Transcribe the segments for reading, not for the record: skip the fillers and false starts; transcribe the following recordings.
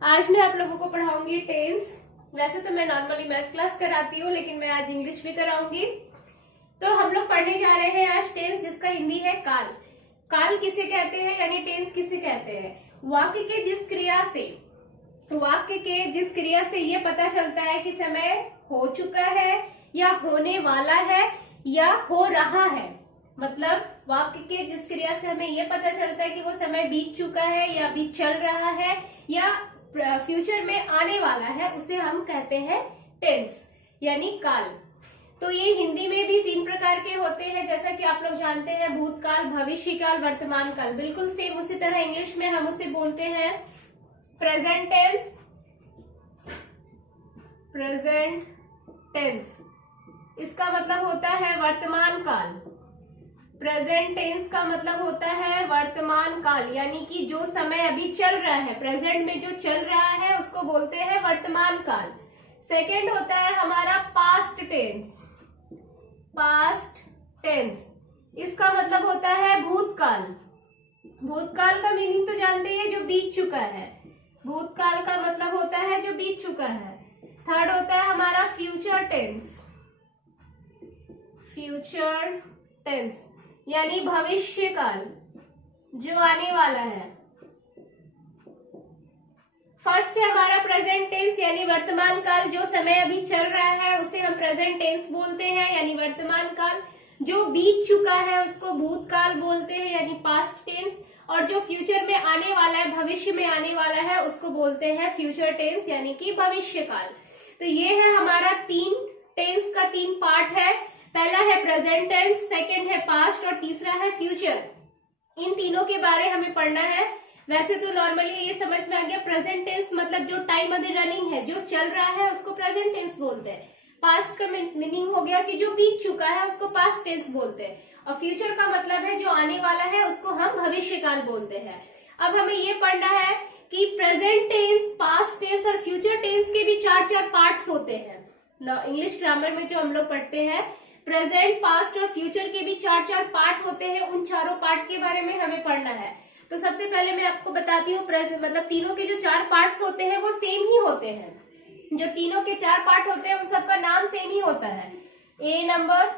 आज मैं आप लोगों को पढ़ाऊंगी टेंस। वैसे तो मैं नॉर्मली मैथ क्लास कराती हूँ, लेकिन मैं आज इंग्लिश भी कराऊंगी। तो हम लोग पढ़ने जा रहे हैं आज टेंस, जिसका हिंदी है काल। काल किसे कहते हैं, यानी टेंस किसे कहते हैं? वाक्य के जिस क्रिया से ये पता चलता है कि समय हो चुका है या होने वाला है या हो रहा है। मतलब वाक्य के जिस क्रिया से हमें ये पता चलता है कि वो समय बीत चुका है या अभी चल रहा है या फ्यूचर में आने वाला है, उसे हम कहते हैं टेंस यानी काल। तो ये हिंदी में भी 3 प्रकार के होते हैं, जैसा कि आप लोग जानते हैं, भूतकाल, भविष्यकाल, वर्तमान काल। बिल्कुल सेम उसी तरह इंग्लिश में हम उसे बोलते हैं प्रेजेंट टेंस। इसका मतलब होता है वर्तमान काल। प्रेजेंट टेंस का मतलब होता है वर्तमान काल, यानी कि जो समय अभी चल रहा है, प्रेजेंट में जो चल रहा है उसको बोलते हैं वर्तमान काल। सेकेंड होता है हमारा पास्ट टेंस। इसका मतलब होता है भूतकाल। भूतकाल का मीनिंग तो जानते हैं, जो बीत चुका है। भूतकाल का मतलब होता है जो बीत चुका है। थर्ड होता है हमारा फ्यूचर टेंस यानी भविष्य काल, जो आने वाला है। फर्स्ट है हमारा प्रेजेंट टेंस यानी वर्तमान काल। जो समय अभी चल रहा है उसे हम प्रेजेंट टेंस बोलते हैं यानी वर्तमान काल। जो बीत चुका है उसको भूतकाल बोलते हैं यानी पास्ट टेंस। और जो फ्यूचर में आने वाला है, भविष्य में आने वाला है, उसको बोलते हैं फ्यूचर टेंस यानी कि भविष्य काल। तो ये है हमारा 3 टेंस का 3 पार्ट है। पहला है प्रेजेंट टेंस, सेकंड है पास्ट और तीसरा है फ्यूचर। इन तीनों के बारे हमें पढ़ना है। वैसे तो नॉर्मली ये समझ में आ गया, प्रेजेंट टेंस मतलब जो टाइम अभी रनिंग है, जो चल रहा है, उसको प्रेजेंट टेंस बोलते हैं। पास्ट का मीनिंग हो गया कि जो बीत चुका है उसको पास्ट टेंस बोलते हैं। और फ्यूचर का मतलब है जो आने वाला है, उसको हम भविष्य काल बोलते हैं। अब हमें ये पढ़ना है कि प्रेजेंट टेंस, पास्ट टेंस और फ्यूचर टेंस के भी 4 पार्ट्स होते हैं। इंग्लिश ग्रामर में जो हम लोग पढ़ते हैं, प्रेजेंट, पास्ट और फ्यूचर के भी 4 पार्ट होते हैं। उन चारों पार्ट के बारे में हमें पढ़ना है। तो सबसे पहले मैं आपको बताती हूँ, प्रेजेंट मतलब तीनों के जो 4 पार्ट्स होते हैं वो सेम ही होते हैं। जो तीनों के 4 पार्ट होते हैं उन सबका नाम सेम ही होता है। ए number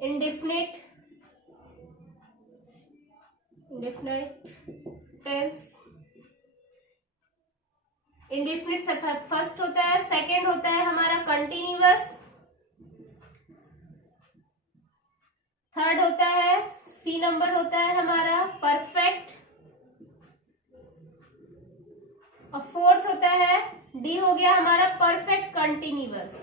indefinite tense. Indefinite first होता है। सेकंड होता है हमारा कंटिन्यूअस। थर्ड होता है, सी नंबर होता है हमारा परफेक्ट। और फोर्थ होता है, डी हो गया हमारा परफेक्ट कंटिन्यूअस।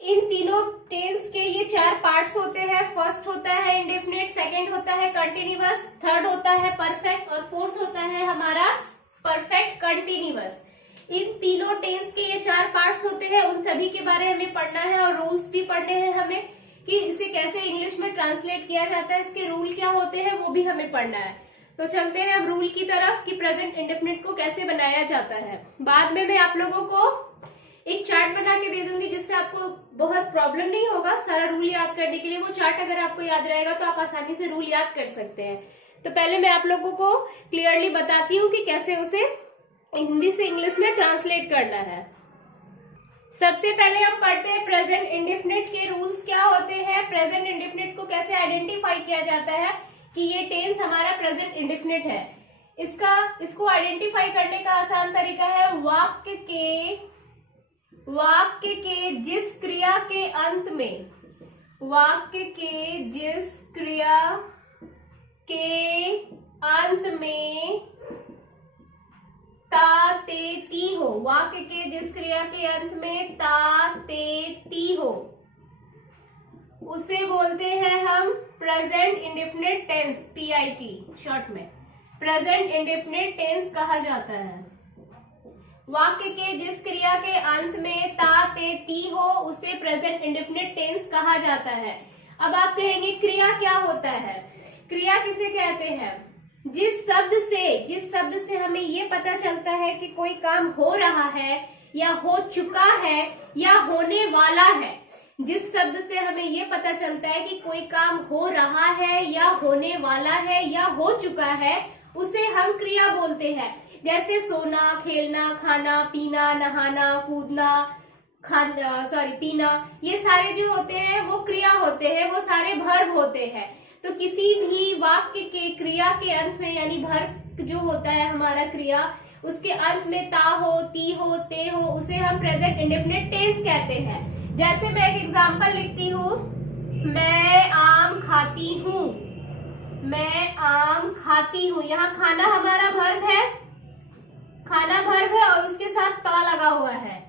इन तीनों टेंस के ये 4 पार्ट्स होते हैं। फर्स्ट होता है इंडेफिनिट, सेकंड होता है कंटिन्यूअस, थर्ड होता है परफेक्ट और फोर्थ होता है हमारा परफेक्ट कंटिन्यूअस। इन तीनों टेंस के ये 4 पार्ट्स होते हैं। उन सभी के बारे में हमें पढ़ना है और रूल्स भी पढ़ने हैं हमें, कि इसे कैसे इंग्लिश में ट्रांसलेट किया जाता है, इसके रूल क्या होते हैं वो भी हमें पढ़ना है। तो चलते हैं अब रूल की तरफ कि प्रेजेंट इंडेफिनिट को कैसे बनाया जाता है। बाद में मैं आप लोगों को एक चार्ट बना के दे दूंगी, जिससे आपको बहुत प्रॉब्लम नहीं होगा सारा रूल याद करने के लिए। वो चार्ट अगर आपको याद रहेगा तो आप आसानी से रूल याद कर सकते हैं। तो पहले मैं आप लोगों को क्लियरली बताती हूँ कि कैसे उसे हिंदी से इंग्लिश में ट्रांसलेट करना है। सबसे पहले हम पढ़ते हैं प्रेजेंट इंडेफिनिट के रूल्स क्या होते हैं। प्रेजेंट इंडेफिनिट को कैसे आइडेंटिफाई किया जाता है कि ये टेंस हमारा प्रेजेंट इंडेफिनिट है। इसको आइडेंटिफाई करने का आसान तरीका है, वाक्य के जिस क्रिया के अंत में, वाक्य के जिस क्रिया के अंत में ता ते ती हो, वाक्य के जिस क्रिया के अंत में ता ते ती हो, उसे बोलते हैं हम present indefinite tense, PIT short में प्रेजेंट इंडेफिनिट टेंस कहा जाता है। वाक्य के जिस क्रिया के अंत में ता ते ती हो, उसे प्रेजेंट इंडेफिनिट टेंस कहा जाता है। अब आप कहेंगे क्रिया क्या होता है? क्रिया किसे कहते हैं? जिस शब्द से हमें ये पता चलता है कि कोई काम हो रहा है या हो चुका है या होने वाला है, जिस शब्द से हमें ये पता चलता है कि कोई काम हो रहा है या होने वाला है या हो चुका है, उसे हम क्रिया बोलते हैं। जैसे सोना, खेलना, खाना, पीना, नहाना, कूदना, पीना, ये सारे जो होते हैं वो क्रिया होते हैं, वो सारे वर्ब होते हैं। तो किसी भी वाक्य के क्रिया के अंत में, यानी वर्ब जो होता है हमारा क्रिया, उसके अंत में ता हो, ती हो, ते हो, उसे हम प्रेजेंट इंडेफिनिट टेंस कहते हैं। जैसे मैं एक एग्जांपल लिखती हूँ, मैं आम खाती हूँ, मैं आम खाती हूँ। यहाँ खाना हमारा वर्ब है, खाना वर्ब है और उसके साथ ता लगा हुआ है।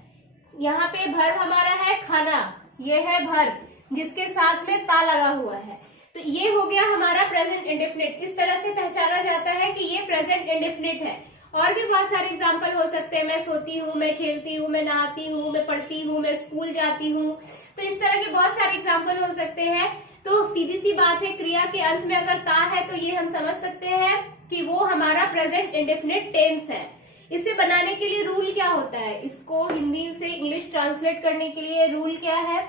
यहाँ पे वर्ब हमारा है खाना, ये है वर्ब जिसके साथ में ता लगा हुआ है। तो ये हो गया हमारा प्रेजेंट इंडेफिनिट। इस तरह से पहचाना जाता है कि ये प्रेजेंट इंडेफिनिट है। और भी बहुत सारे एग्जाम्पल हो सकते हैं, मैं सोती हूँ, मैं खेलती हूँ, मैं नहाती हूँ, मैं पढ़ती हूँ, मैं स्कूल जाती हूँ। तो इस तरह के बहुत सारे एग्जाम्पल हो सकते हैं। तो सीधी सी बात है, क्रिया के अंत में अगर ता है तो ये हम समझ सकते हैं कि वो हमारा प्रेजेंट इंडेफिनिट टेंस है। इसे बनाने के लिए रूल क्या होता है, इसको हिंदी से इंग्लिश ट्रांसलेट करने के लिए रूल क्या है?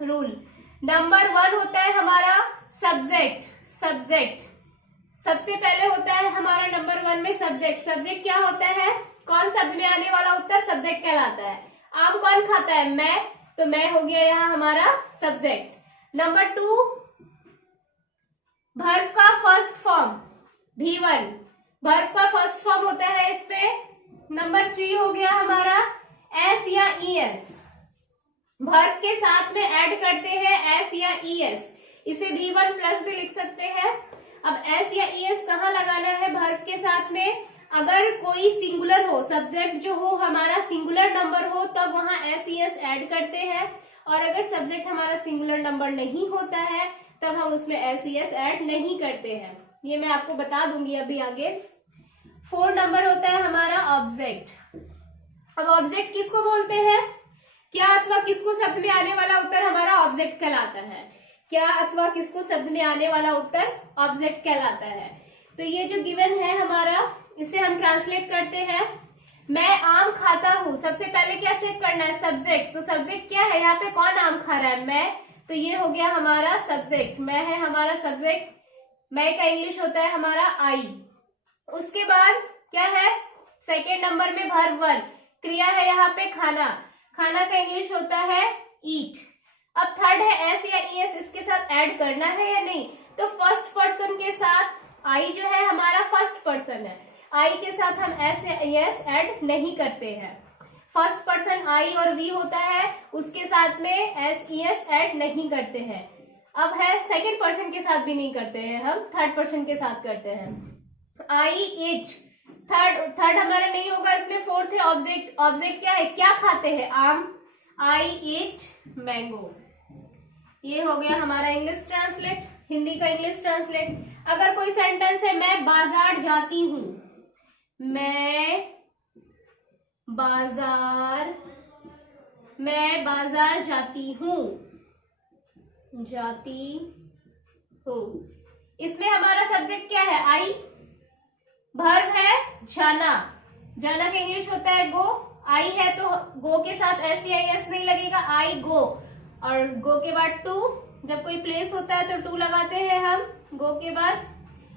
रूल नंबर 1 होता है हमारा सब्जेक्ट। सब्जेक्ट सबसे पहले होता है हमारा नंबर 1 में सब्जेक्ट। सब्जेक्ट क्या होता है? कौन शब्द में आने वाला उत्तर सब्जेक्ट कहलाता है। आम कौन खाता है? मैं, तो मैं हो गया यहाँ हमारा सब्जेक्ट। नंबर 2 वर्ब का फर्स्ट फॉर्म V1, वर्ब का फर्स्ट फॉर्म होता है इस पे। नंबर 3 हो गया हमारा एस या ईएस, वर्ब के साथ में ऐड करते हैं एस या ईएस, इसे V1 प्लस भी लिख सकते हैं। अब एस या ईएस कहाँ लगाना है वर्ब के साथ में? अगर कोई सिंगुलर हो, सब्जेक्ट जो हो हमारा सिंगुलर नंबर हो, तब वहां एस ईएस ऐड करते हैं। और अगर सब्जेक्ट हमारा सिंगुलर नंबर नहीं होता है तब हम उसमें एस ईएस ऐड नहीं करते हैं। ये मैं आपको बता दूंगी अभी आगे। 4 नंबर होता है हमारा ऑब्जेक्ट। अब ऑब्जेक्ट किसको बोलते हैं? क्या अथवा किसको शब्द में आने वाला उत्तर हमारा ऑब्जेक्ट कहलाता है। क्या अथवा किसको शब्द में आने वाला उत्तर ऑब्जेक्ट कहलाता है। तो ये जो गिवन है हमारा, इसे हम ट्रांसलेट करते हैं। मैं आम खाता हूँ, सबसे पहले क्या चेक करना है? सब्जेक्ट। तो सब्जेक्ट क्या है? यहाँ पे कौन आम खा रहा है? मैं, तो ये हो गया हमारा सब्जेक्ट। मैं है हमारा सब्जेक्ट। मैं का इंग्लिश होता है हमारा आई। उसके बाद क्या है? सेकेंड नंबर में वर्ब 1, क्रिया है यहाँ पे खाना, खाना का इंग्लिश होता है ईट। अब थर्ड है एस या ईएस, इसके साथ ऐड करना है या नहीं? तो फर्स्ट पर्सन के साथ आई जो है हमारा फर्स्ट पर्सन है, आई के साथ हम एस या ईएस ऐड नहीं करते हैं। फर्स्ट पर्सन आई और वी होता है, उसके साथ में एस ईएस ऐड नहीं करते हैं। अब है सेकंड पर्सन के साथ भी नहीं करते हैं, हम थर्ड पर्सन के साथ करते हैं। आई ईट, थर्ड हमारा नहीं होगा इसमें। फोर्थ है ऑब्जेक्ट। ऑब्जेक्ट क्या है? क्या खाते हैं? आम। आई ईट मैंगो। ये हो गया हमारा इंग्लिश ट्रांसलेट, हिंदी का इंग्लिश ट्रांसलेट। अगर कोई सेंटेंस है मैं बाजार जाती हूँ, मैं बाजार जाती हूँ, इसमें हमारा सब्जेक्ट क्या है? आई। वर्ब है जाना, जाना का इंग्लिश होता है गो। आई है तो गो के साथ एस या एस नहीं लगेगा, आई गो। और गो के बाद टू, जब कोई प्लेस होता है तो टू लगाते हैं हम। गो के बाद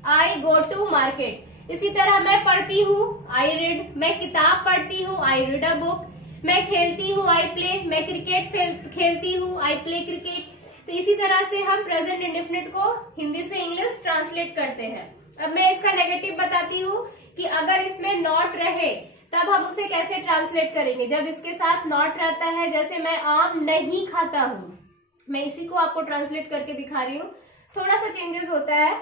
आई गो टू मार्केट। इसी तरह मैं पढ़ती हूँ, आई रीड। मैं किताब पढ़ती हूँ, आई रीड अ बुक। मैं खेलती हूँ, आई प्ले। मैं क्रिकेट खेलती हूँ, आई प्ले क्रिकेट। तो इसी तरह से हम प्रेजेंट इंडेफिनिट को हिंदी से इंग्लिश ट्रांसलेट करते हैं। अब मैं इसका नेगेटिव बताती हूँ कि अगर इसमें नॉट रहे तब हम उसे कैसे ट्रांसलेट करेंगे। जब इसके साथ नॉट रहता है, जैसे मैं आम नहीं खाता हूँ, मैं इसी को आपको ट्रांसलेट करके दिखा रही हूँ, थोड़ा सा चेंजेस होता है।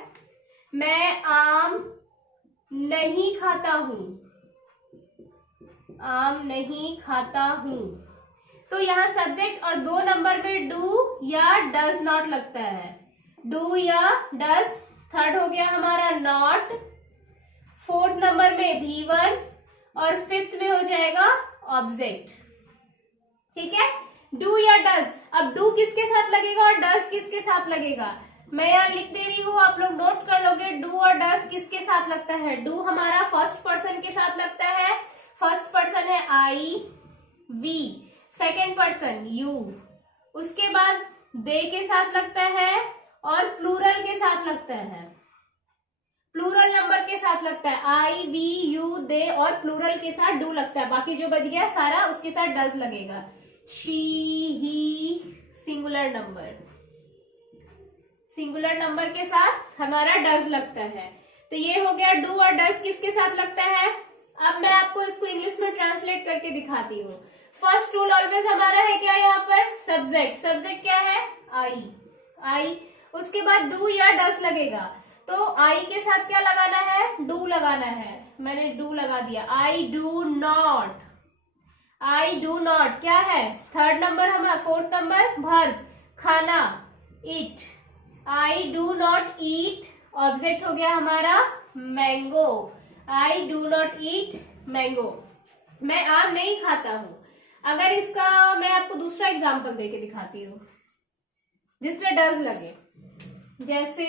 मैं आम नहीं खाता हूँ, आम नहीं खाता हूँ। तो यहाँ सब्जेक्ट और 2 नंबर में डू या डज नॉट लगता है, डू या डज। थर्ड हो गया हमारा नॉट, फोर्थ नंबर में V1 और फिफ्थ में हो जाएगा ऑब्जेक्ट। ठीक है, डू या डज। अब डू किसके साथ लगेगा और डज किसके साथ लगेगा? मैं यहाँ लिख दे रही हूँ, आप लोग नोट कर लोगे। डू और डज किसके साथ लगता है? डू हमारा फर्स्ट पर्सन के साथ लगता है। फर्स्ट पर्सन है आई, वी। सेकेंड पर्सन यू, उसके बाद दे के साथ लगता है और प्लूरल के साथ लगता है, प्लूरल नंबर के साथ लगता है। आई, वी, यू, दे और प्लूरल के साथ डू लगता है। बाकी जो बच गया सारा उसके साथ डज लगेगा। She, he, singular number, singular number के साथ हमारा डज लगता है। तो ये हो गया डू और डज किसके साथ लगता है। अब मैं आपको इसको इंग्लिश में ट्रांसलेट करके दिखाती हूँ। फर्स्ट रूल ऑलवेज हमारा है क्या यहाँ पर, सब्जेक्ट। सब्जेक्ट क्या है, आई, आई। उसके बाद डू या डज लगेगा, तो आई के साथ क्या लगाना है, डू लगाना है। मैंने डू लगा दिया। I do not, I do not क्या है, थर्ड नंबर हमारा, फोर्थ नंबर वर्ब, खाना, eat. I do not eat, object हो गया हमारा mango. I do not eat mango, मैं आम नहीं खाता हूं। अगर इसका मैं आपको दूसरा एग्जाम्पल देके दिखाती हूँ जिसमें डज लगे, जैसे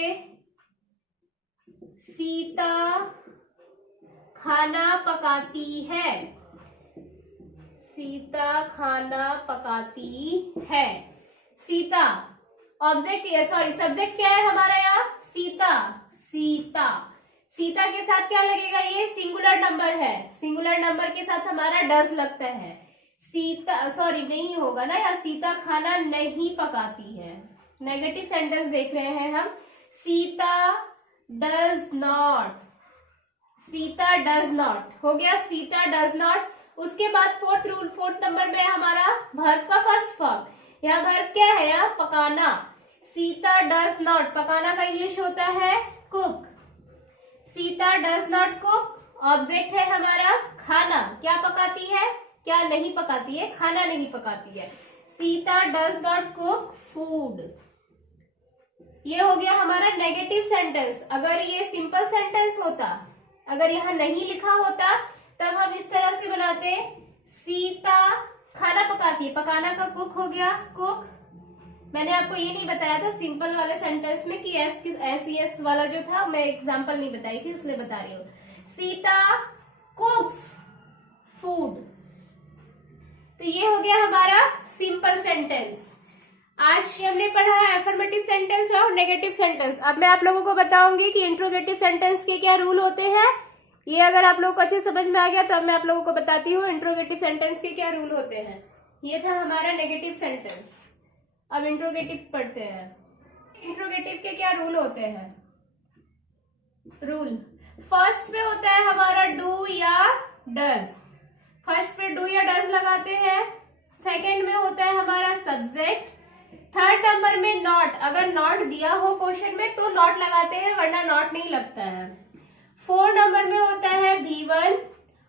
सीता खाना पकाती है, सीता खाना पकाती है। सीता ऑब्जेक्ट, सॉरी सब्जेक्ट क्या है हमारा यहाँ, सीता, सीता। सीता के साथ क्या लगेगा, ये सिंगुलर नंबर है, सिंगुलर नंबर के साथ हमारा डज लगता है। सीता, सॉरी नहीं होगा ना यहाँ, सीता खाना नहीं पकाती है। नेगेटिव सेंटेंस देख रहे हैं हम। Sita does not, Sita does not हो गया, सीता डज नॉट। उसके बाद फोर्थ रूल, फोर्थ नंबर में हमारा वर्ब का फर्स्ट फॉर्म। यहाँ वर्ब क्या है, यहाँ पकाना। सीता डज नॉट, पकाना का इंग्लिश होता है cook. Sita does not cook, object है हमारा खाना। क्या पकाती है, क्या नहीं पकाती है, खाना नहीं पकाती है। Sita does not cook food. ये हो गया हमारा नेगेटिव सेंटेंस। अगर ये सिंपल सेंटेंस होता, अगर यहाँ नहीं लिखा होता, तब हम इस तरह से बनाते, सीता खाना पकाती है, पकाना का कुक हो गया कुक। मैंने आपको ये नहीं बताया था सिंपल वाले सेंटेंस में कि एस वाला जो था, मैं एग्जांपल नहीं बताई थी इसलिए बता रही हूँ। सीता कुक्स फूड। तो ये हो गया हमारा सिंपल सेंटेंस। आज हमने पढ़ा है एफर्मेटिव सेंटेंस और नेगेटिव सेंटेंस। अब मैं आप लोगों को बताऊंगी कि इंट्रोगेटिव सेंटेंस के क्या रूल होते हैं। ये अगर आप लोगों को अच्छे समझ में आ गया तो अब मैं आप लोगों को बताती हूँ इंट्रोगेटिव सेंटेंस के क्या रूल होते हैं। ये था हमारा नेगेटिव सेंटेंस। अब इंट्रोगेटिव पढ़ते हैं। इंट्रोगेटिव के क्या रूल होते हैं। रूल फर्स्ट पे होता है हमारा डू या डज। फर्स्ट पे डू या डज लगाते हैं। सेकंड में होता है हमारा सब्जेक्ट। थर्ड नंबर में नॉट, अगर नॉट दिया हो क्वेश्चन में तो नॉट लगाते हैं, वरना नॉट नहीं लगता है। फोर्थ नंबर में होता है V1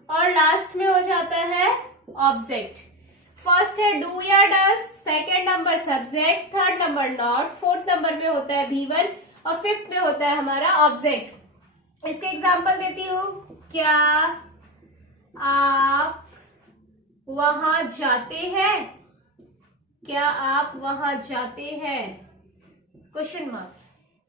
और लास्ट में हो जाता है ऑब्जेक्ट। फर्स्ट है डू या does, second number subject, third number not, fourth number में होता है V1 और फिफ्थ में होता है हमारा ऑब्जेक्ट। इसके एग्जांपल देती हूँ। क्या आप वहां जाते हैं, क्या आप वहां जाते हैं, क्वेश्चन मार्क।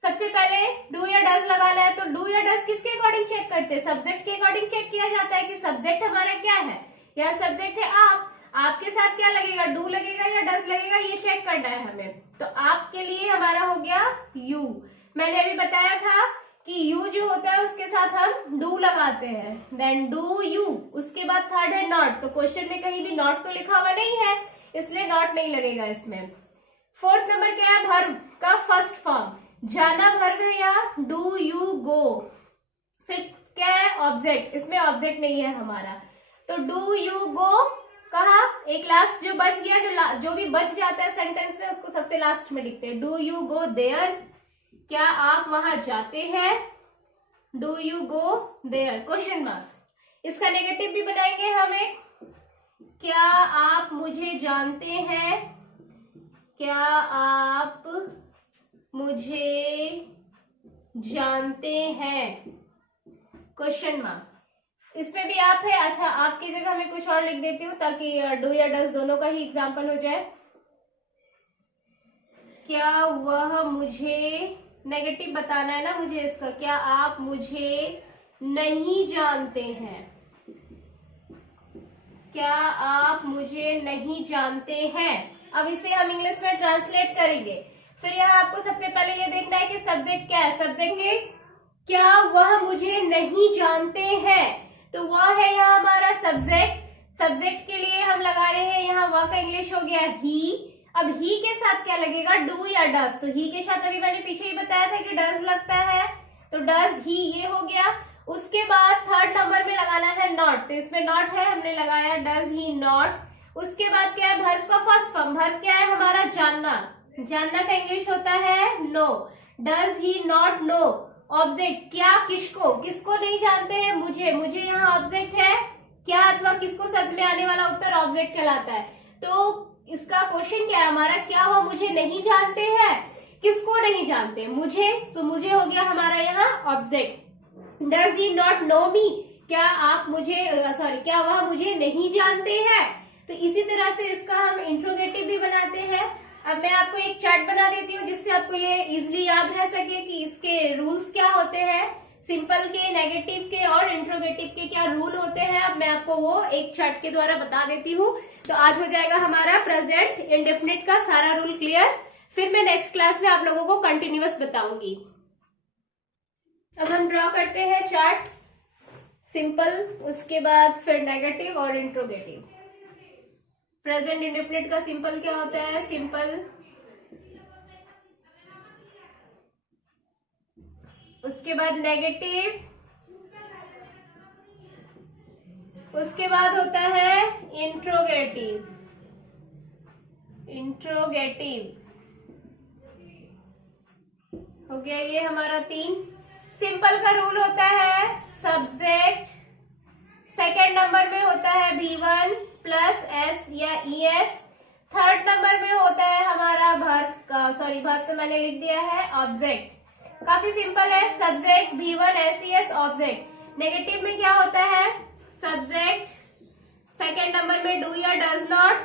सबसे पहले डू या डज लगाना है, तो डू या डज किसके अकॉर्डिंग चेक करते हैं, सब्जेक्ट के अकॉर्डिंग चेक किया जाता है कि सब्जेक्ट हमारा क्या है। या सब्जेक्ट है आप, आपके साथ क्या लगेगा, डू लगेगा या डज लगेगा, ये चेक करना है हमें। तो आपके लिए हमारा हो गया यू। मैंने अभी बताया था कि यू जो होता है उसके साथ हम डू लगाते हैं, देन डू यू। उसके बाद थर्ड है नॉट, तो क्वेश्चन में कहीं भी नॉट तो लिखा हुआ नहीं है, इसलिए नॉट नहीं लगेगा इसमें। फोर्थ नंबर क्या है, वर्ब का फर्स्ट फॉर्म, जाना वर्ब है या डू यू गो। फिर क्या है, ऑब्जेक्ट, इसमें ऑब्जेक्ट नहीं है हमारा, तो डू यू गो कहा, एक लास्ट जो बच गया, जो भी बच जाता है सेंटेंस में उसको सबसे लास्ट में लिखते हैं। डू यू गो देयर, क्या आप वहां जाते हैं, do you go there, question mark. इसका नेगेटिव भी बनाएंगे हमें। क्या आप मुझे जानते हैं, क्या आप मुझे जानते हैं, क्वेश्चन मार्क। इसमें भी आप है, अच्छा आपकी जगह मैं कुछ और लिख देती हूँ ताकि डू या डज दोनों का ही एग्जाम्पल हो जाए। क्या वह मुझे, नेगेटिव बताना है ना मुझे इसका, क्या आप मुझे नहीं जानते हैं, क्या आप मुझे नहीं जानते हैं। अब इसे हम इंग्लिश में ट्रांसलेट करेंगे। फिर यहाँ आपको सबसे पहले ये देखना है कि सब्जेक्ट क्या है। सब्जेक्ट के क्या वह मुझे नहीं जानते हैं, तो वह है यहाँ हमारा सब्जेक्ट। सब्जेक्ट के लिए हम लगा रहे हैं यहाँ वह का इंग्लिश हो गया ही। अब ही के साथ क्या लगेगा, डू या डज। तो ही के साथ अभी मैंने पीछे ही बताया था कि डज लगता है, तो डज ही ये हो गया। उसके बाद थर्ड नंबर में लगाना है नॉट, तो इसमें नॉट है, हमने लगाया डज ही नॉट। उसके बाद क्या है, वर्ब का फर्स्ट फॉर्म। वर्ब क्या है हमारा, जानना। जानना का इंग्लिश होता है know. Does he not know. Object क्या, किसको, किसको नहीं जानते हैं, मुझे। मुझे यहाँ ऑब्जेक्ट है, क्या अथवा किसको शब्द में आने वाला उत्तर ऑब्जेक्ट कहलाता है। तो इसका क्वेश्चन क्या है हमारा, क्या वह मुझे नहीं जानते हैं, किसको नहीं जानते, मुझे। तो मुझे हो गया हमारा यहाँ object. Does he not know me, क्या आप मुझे क्या वह मुझे नहीं जानते हैं। तो इसी तरह से इसका हम इंट्रोगेटिव भी बनाते हैं। अब मैं आपको एक चार्ट बना देती हूँ जिससे आपको ये इजिली याद रह सके कि इसके रूल्स क्या होते हैं, सिंपल के, नेगेटिव के और इंट्रोगेटिव के क्या रूल होते हैं। अब मैं आपको वो एक चार्ट के द्वारा बता देती हूँ। तो आज हो जाएगा हमारा प्रेजेंट इंडेफिनिट का सारा रूल क्लियर। फिर मैं नेक्स्ट क्लास में आप लोगों को कंटिन्यूअस बताऊंगी। अब हम ड्रॉ करते हैं चार्ट, सिंपल, उसके बाद फिर नेगेटिव और इंट्रोगेटिव। प्रेजेंट इंडेफिनिट का सिंपल क्या होता है, सिंपल, उसके बाद नेगेटिव, उसके बाद होता है इंट्रोगेटिव। इंट्रोगेटिव हो गया ये हमारा 3। सिंपल का रूल होता है सब्जेक्ट, सेकेंड नंबर में होता है V1 प्लस S या ES, थर्ड नंबर में होता है हमारा वर्ब का, वर्ब तो मैंने लिख दिया है, ऑब्जेक्ट। काफी सिंपल है, subject V1 SES object. Negative में क्या होता है, सब्जेक्ट, सेकेंड नंबर में डू या डज नॉट,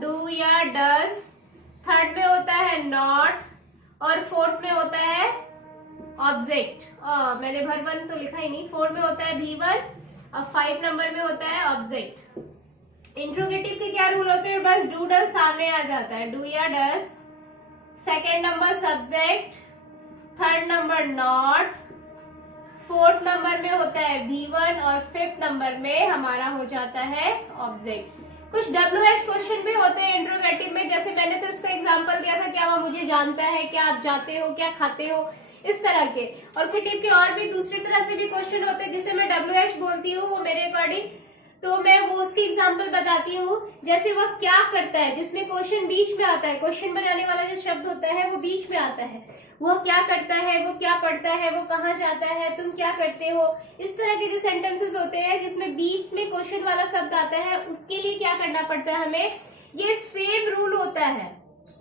डू या डज, थर्ड में होता है नॉट और फोर्थ में होता है ऑब्जेक्ट। मैंने वर्ब 1 तो लिखा ही नहीं, फोर्थ में होता है V1 और 5 नंबर में होता है ऑब्जेक्ट। इंट्रोगेटिव के क्या रूल होते हैं, बस डू डज सामने आ जाता है, डू या does, second number subject, third number not, fourth number में होता है V1 और फिफ्थ नंबर में हमारा हो जाता है ऑब्जेक्ट। कुछ WH क्वेश्चन भी होते हैं इंट्रोगेटिव में, जैसे मैंने तो इसका एग्जांपल दिया था, क्या वह मुझे जानता है, क्या आप जाते हो, क्या खाते हो, इस तरह के। और कुछ टाइप के और भी दूसरी तरह से भी क्वेश्चन होते हैं जिसे मैं WH बोलती हूँ, वो मेरे अकॉर्डिंग, तो मैं वो उसकी एग्जांपल बताती हूँ। जैसे वह क्या करता है, जिसमें क्वेश्चन बीच में आता है, क्वेश्चन बनाने वाला जो शब्द होता है वो बीच में आता है। वह क्या करता है, वो क्या पढ़ता है, वो कहाँ जाता है, तुम क्या करते हो, इस तरह के जो सेंटेंसेस होते हैं जिसमें बीच में क्वेश्चन वाला शब्द आता है, उसके लिए क्या करना पड़ता है हमें, ये सेम रूल होता है,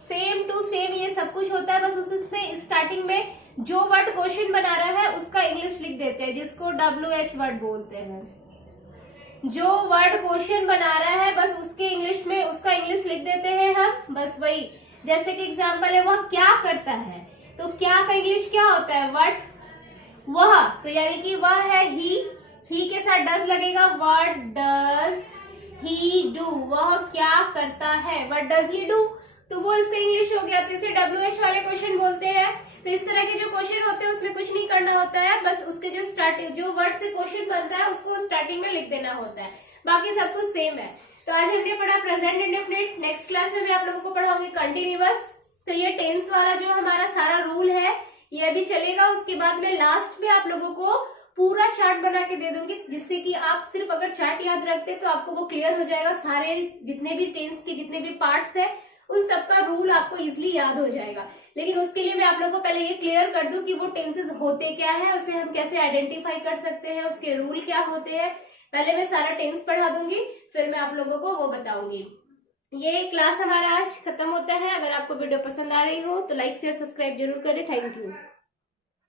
सेम टू सेम ये सब कुछ होता है। बस उसमें स्टार्टिंग में जो वर्ड क्वेश्चन बना रहा है उसका इंग्लिश लिख देते हैं, जिसको WH वर्ड बोलते हैं। जो वर्ड क्वेश्चन बना रहा है बस उसके इंग्लिश में उसका इंग्लिश लिख देते हैं हम, बस वही। जैसे कि एग्जांपल है, वह क्या करता है, तो क्या का इंग्लिश क्या होता है, व्हाट, वह, तो यानी कि वह है ही के साथ डज लगेगा, व्हाट डज ही डू, वह क्या करता है, व्हाट डज ही डू, तो वो इसका इंग्लिश हो गया। तो इसे WH वाले क्वेश्चन बोलते हैं। तो इस तरह के जो क्वेश्चन होते हैं उसमें कुछ नहीं करना होता है, बस उसके जो वर्ड से क्वेश्चन बनता है उसको स्टार्टिंग में लिख देना होता है, बाकी सब कुछ सेम है। तो आज हमने पढ़ा प्रेजेंट इंडेफिनिट, नेक्स्ट क्लास में मैं आप लोगों को पढ़ाऊंगी कंटिन्यूअस। तो ये टेंस वाला जो हमारा सारा रूल है ये भी चलेगा। उसके बाद में लास्ट में आप लोगों को पूरा चार्ट बना के दे दूंगी, जिससे कि आप सिर्फ अगर चार्ट याद रखते तो आपको वो क्लियर हो जाएगा, सारे जितने भी टेंस के जितने भी पार्ट्स है उन सबका रूल आपको इजिली याद हो जाएगा। लेकिन उसके लिए मैं आप लोगों को पहले ये क्लियर कर दूं कि वो टेंसेस होते क्या है, उसे हम कैसे आइडेंटिफाई कर सकते हैं, उसके रूल क्या होते हैं। पहले मैं सारा टेंस पढ़ा दूंगी, फिर मैं आप लोगों को वो बताऊंगी। ये क्लास हमारा आज खत्म होता है। अगर आपको वीडियो पसंद आ रही हो तो लाइक शेयर सब्सक्राइब जरूर करें। Thank you.